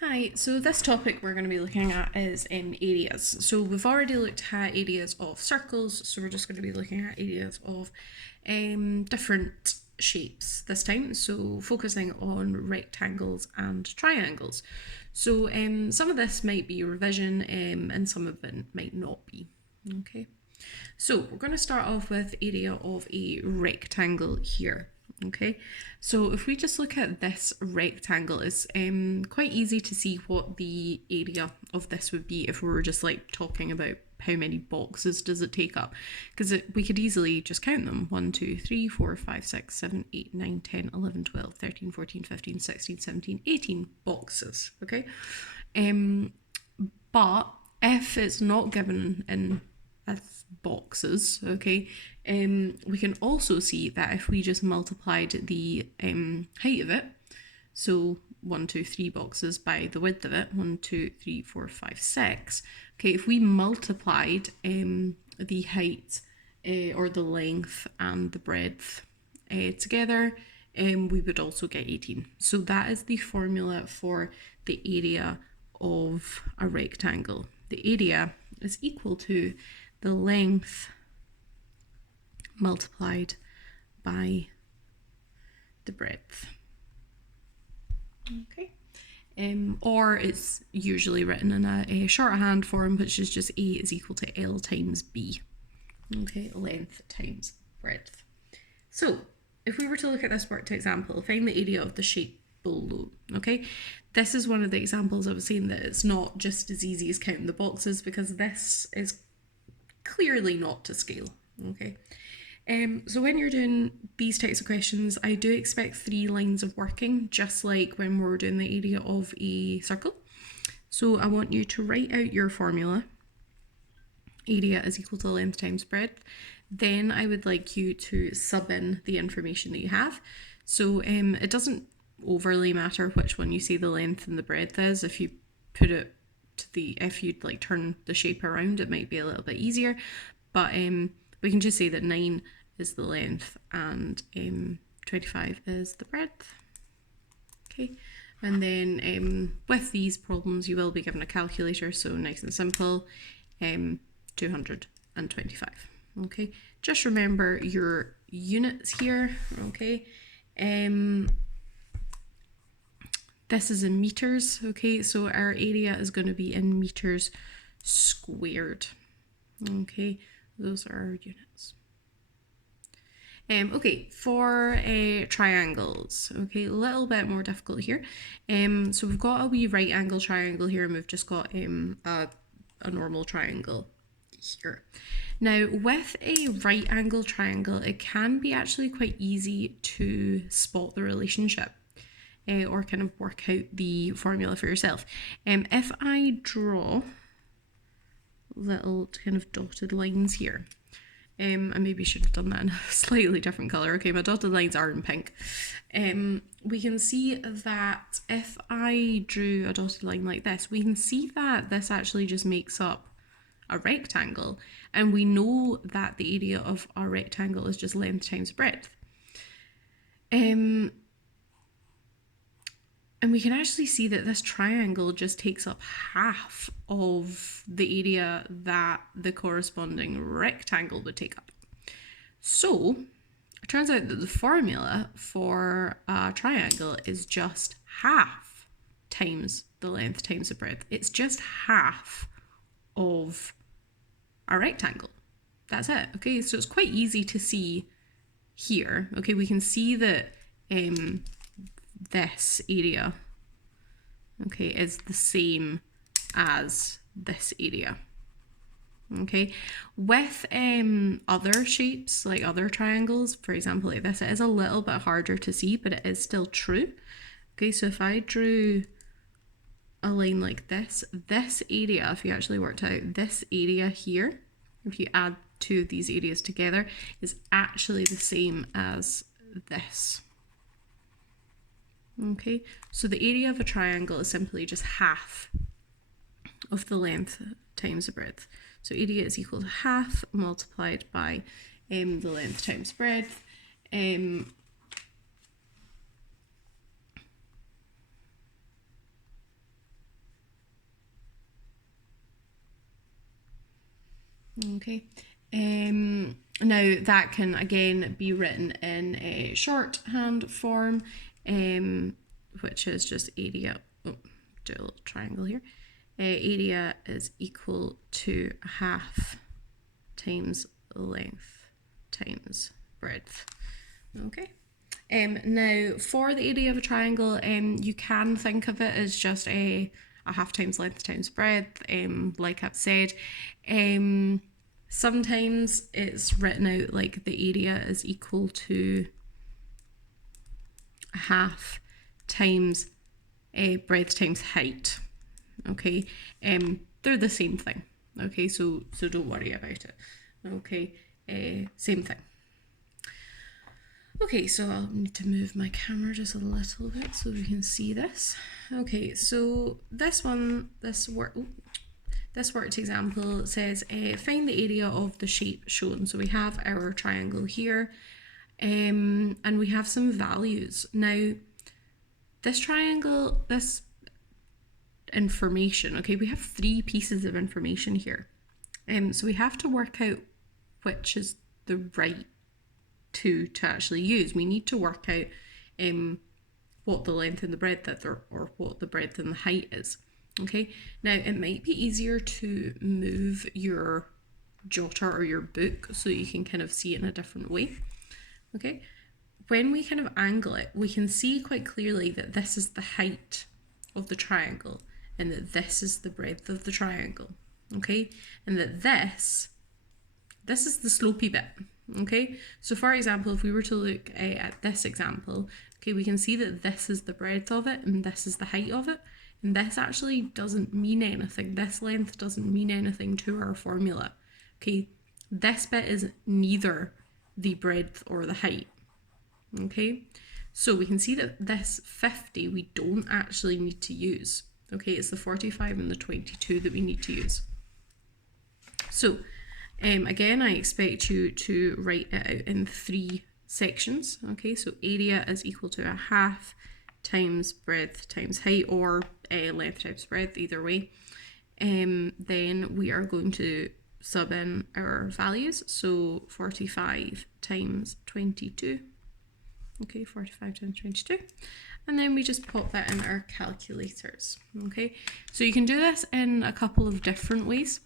Hi, so this topic we're going to be looking at is in areas. So we've already looked at areas of circles, so we're just going to be looking at areas of different shapes this time. So focusing on rectangles and triangles. So some of this might be revision and some of it might not be. Okay. So we're going to start off with area of a rectangle here. Okay, so if we just look at this rectangle, it's quite easy to see what the area of this would be if we were just like talking about how many boxes does it take up, because we could easily just count them: 1 2 3 4 5 6 7 8 9 10 11 12 13 14 15 16 17 18 boxes. Okay, but if it's not given in as boxes, okay, we can also see that if we just multiplied the height of it, so 1 2 3 boxes by the width of it, 1 2 3 4 5 6, okay, if we multiplied the height or the length and the breadth together, we would also get 18. So that is the formula for the area of a rectangle. The area is equal to the length multiplied by the breadth. Okay. Or it's usually written in a shorthand form, which is just A is equal to L times B. Okay, length times breadth. So if we were to look at this worked example, find the area of the shape below. Okay, this is one of the examples I was saying that it's not just as easy as counting the boxes, because this is clearly not to scale. Okay, so when you're doing these types of questions, I do expect 3 lines of working, just like when we're doing the area of a circle. So I want you to write out your formula. Area is equal to length times breadth. Then I would like you to sub in the information that you have. So it doesn't overly matter which one you say the length and the breadth is. If you put it to if you'd like turn the shape around, it might be a little bit easier. But we can just say that 9 is the length and 25 is the breadth. Okay, and then with these problems you will be given a calculator, so nice and simple. 225. Okay, just remember your units here. Okay, this is in meters. Okay, so our area is going to be in meters squared. Okay, those are our units. Okay, for triangles, okay, a little bit more difficult here. So we've got a wee right angle triangle here, and we've just got a normal triangle here. Now, with a right angle triangle, it can be actually quite easy to spot the relationship or kind of work out the formula for yourself. If I draw little kind of dotted lines here, I maybe should have done that in a slightly different colour. Okay, my dotted lines are in pink. We can see that if I drew a dotted line like this, we can see that this actually just makes up a rectangle, and we know that the area of our rectangle is just length times breadth. And we can actually see that this triangle just takes up half of the area that the corresponding rectangle would take up. So it turns out that the formula for a triangle is just half times the length times the breadth. It's just half of a rectangle. That's it. Okay, so it's quite easy to see here. Okay, we can see that this area, okay, is the same as this area. Okay, with other shapes, like other triangles, for example like this, it is a little bit harder to see, but it is still true. Okay, so if I drew a line like this area, if you actually worked out this area here, if you add 2 of these areas together, is actually the same as this. Okay, so the area of a triangle is simply just half of the length times the breadth. So area is equal to half multiplied by the length times breadth. Okay. Now that can again be written in a shorthand form, which is just area. Oh, do a little triangle here. Area is equal to half times length times breadth. Okay. Now for the area of a triangle, you can think of it as just a half times length times breadth. Like I've said, sometimes it's written out like the area is equal to a half times breadth times height. Okay, they're the same thing. Okay, so don't worry about it. Okay, same thing. Okay, so I'll need to move my camera just a little bit so we can see this. Okay, so this worked example says find the area of the shape shown. So we have our triangle here, and we have some values. Now, this triangle, this information, okay, we have 3 pieces of information here. So we have to work out which is the right two to actually use. We need to work out what the length and the breadth or what the breadth and the height is. Okay, now it might be easier to move your jotter or your book so you can kind of see it in a different way. Okay, when we kind of angle it, we can see quite clearly that this is the height of the triangle and that this is the breadth of the triangle. Okay, and that this is the slopey bit. Okay, so for example, if we were to look at this example, okay, we can see that this is the breadth of it and this is the height of it, and this actually doesn't mean anything. This length doesn't mean anything to our formula. Okay, this bit is neither the breadth or the height. Okay, so we can see that this 50 we don't actually need to use. Okay, it's the 45 and the 22 that we need to use. So again, I expect you to write it out in 3 sections. Okay, so area is equal to a half times breadth times height, or length times breadth, either way. Then we are going to sub in our values. So 45 times 22. Okay, 45 times 22. And then we just pop that in our calculators. Okay, so you can do this in a couple of different ways.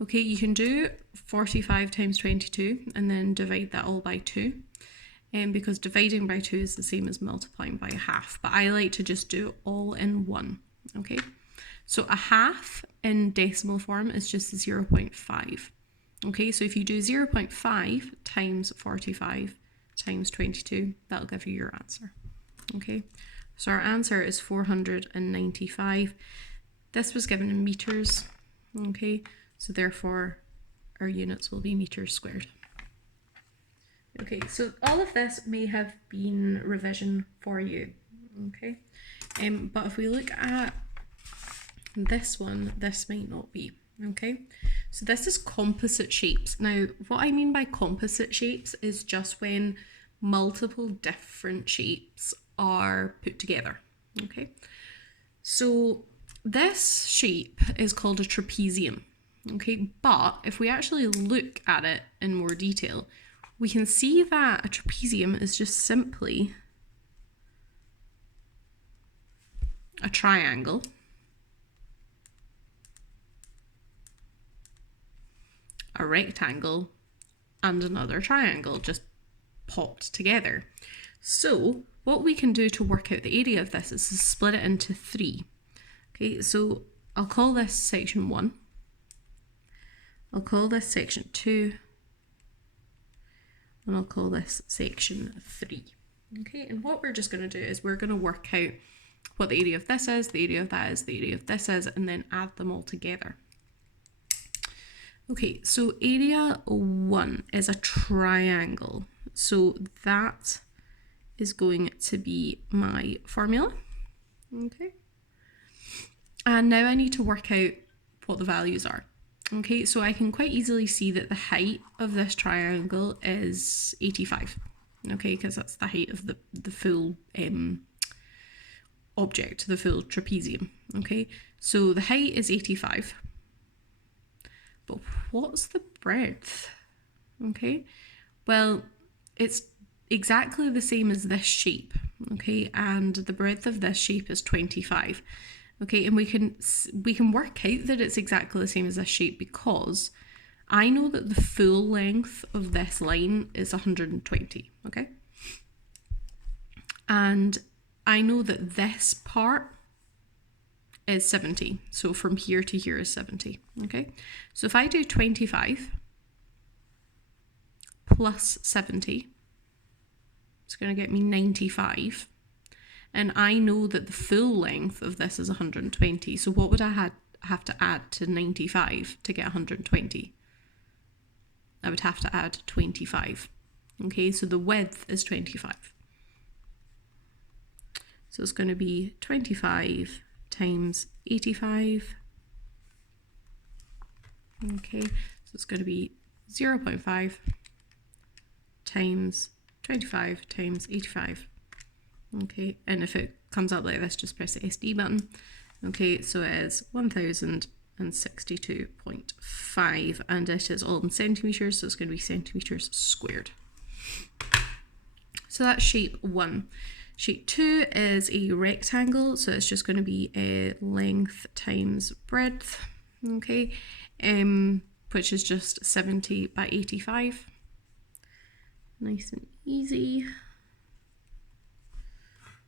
Okay, you can do 45 times 22 and then divide that all by 2. Because dividing by 2 is the same as multiplying by a half. But I like to just do it all in one. Okay, so a half in decimal form is just 0.5. Okay, so if you do 0.5 times 45 times 22, that'll give you your answer. Okay, so our answer is 495. This was given in meters. Okay, so therefore our units will be meters squared. Okay, so all of this may have been revision for you. Okay, but if we look at this one, this might not be. Okay, so this is composite shapes. Now, what I mean by composite shapes is just when multiple different shapes are put together. Okay, so this shape is called a trapezium. Okay, but if we actually look at it in more detail, we can see that a trapezium is just simply a triangle a rectangle and another triangle just popped together. So what we can do to work out the area of this is to split it into 3. Okay, so I'll call this section 1. I'll call this section 2. And I'll call this section 3. Okay, and what we're just going to do is we're going to work out what the area of this is, the area of that is, the area of this is, and then add them all together. Okay, so area 1 is a triangle. So that is going to be my formula. Okay. And now I need to work out what the values are. Okay, so I can quite easily see that the height of this triangle is 85. Okay, because that's the height of the full object, the full trapezium. Okay, so the height is 85. but what's the breadth? Okay, well, it's exactly the same as this shape, okay, and the breadth of this shape is 25. Okay, and we can work out that it's exactly the same as this shape because I know that the full length of this line is 120, okay? And I know that this part is 70. So from here to here is 70, okay? So if I do 25 plus 70, it's going to get me 95. And I know that the full length of this is 120. So what would I have to add to 95 to get 120? I would have to add 25. Okay, so the width is 25. So it's going to be 25 times 85. Okay, so it's going to be 0.5 times 25 times 85. Okay, and if it comes up like this, just press the SD button. Okay, so it is 1062.5, and it is all in centimetres, so it's going to be centimetres squared. So that's shape 1. Shape 2 is a rectangle, so it's just going to be a length times breadth, okay, which is just 70 by 85. Nice and easy.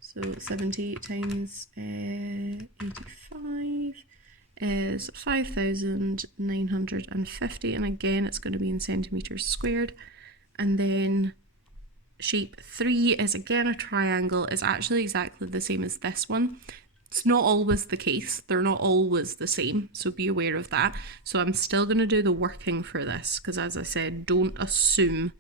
So 70 times 85 is 5,950, and again it's going to be in centimetres squared. And then shape 3 is again a triangle. It's actually exactly the same as this one. It's not always the case. They're not always the same, so be aware of that. So I'm still going to do the working for this because, as I said, don't assume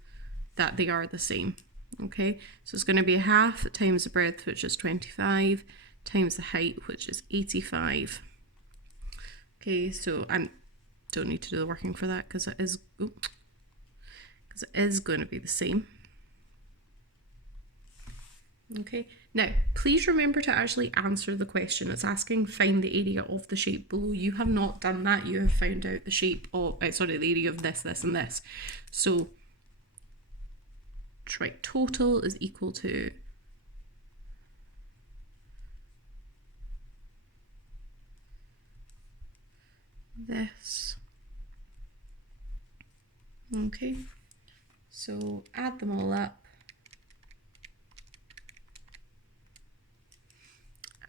that they are the same. Okay, so it's going to be half times the breadth, which is 25, times the height, which is 85. Okay, so I don't need to do the working for that because it is going to be the same. Okay, now please remember to actually answer the question. It's asking find the area of the shape below. You have not done that. You have found out the shape of, the area of this, this, and this. So right, total is equal to this. Okay, so add them all up.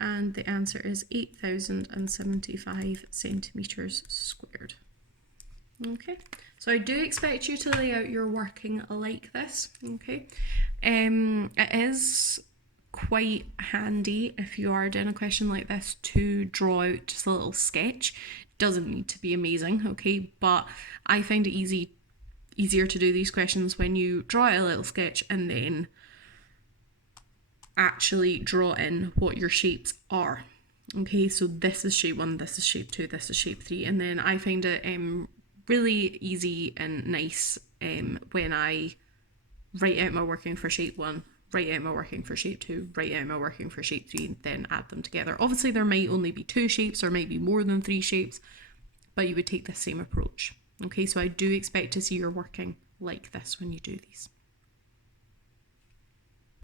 And the answer is 8,075 centimetres squared. Okay, so I do expect you to lay out your working like this, okay? It is quite handy if you are doing a question like this to draw out just a little sketch. Doesn't need to be amazing, okay? But I find it easier to do these questions when you draw out a little sketch and then actually draw in what your shapes are. Okay, so this is shape 1, this is shape 2, this is shape 3, and then I find it really easy and nice when I write out my working for shape 1, write out my working for shape 2, write out my working for shape 3, and then add them together. Obviously there might only be 2 shapes or maybe more than 3 shapes, but you would take the same approach. Okay, so I do expect to see your working like this when you do these.